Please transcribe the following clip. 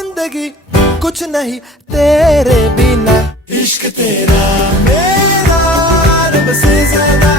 जिंदगी कुछ नहीं तेरे बिना। इश्क तेरा मेरा रब से ज्यादा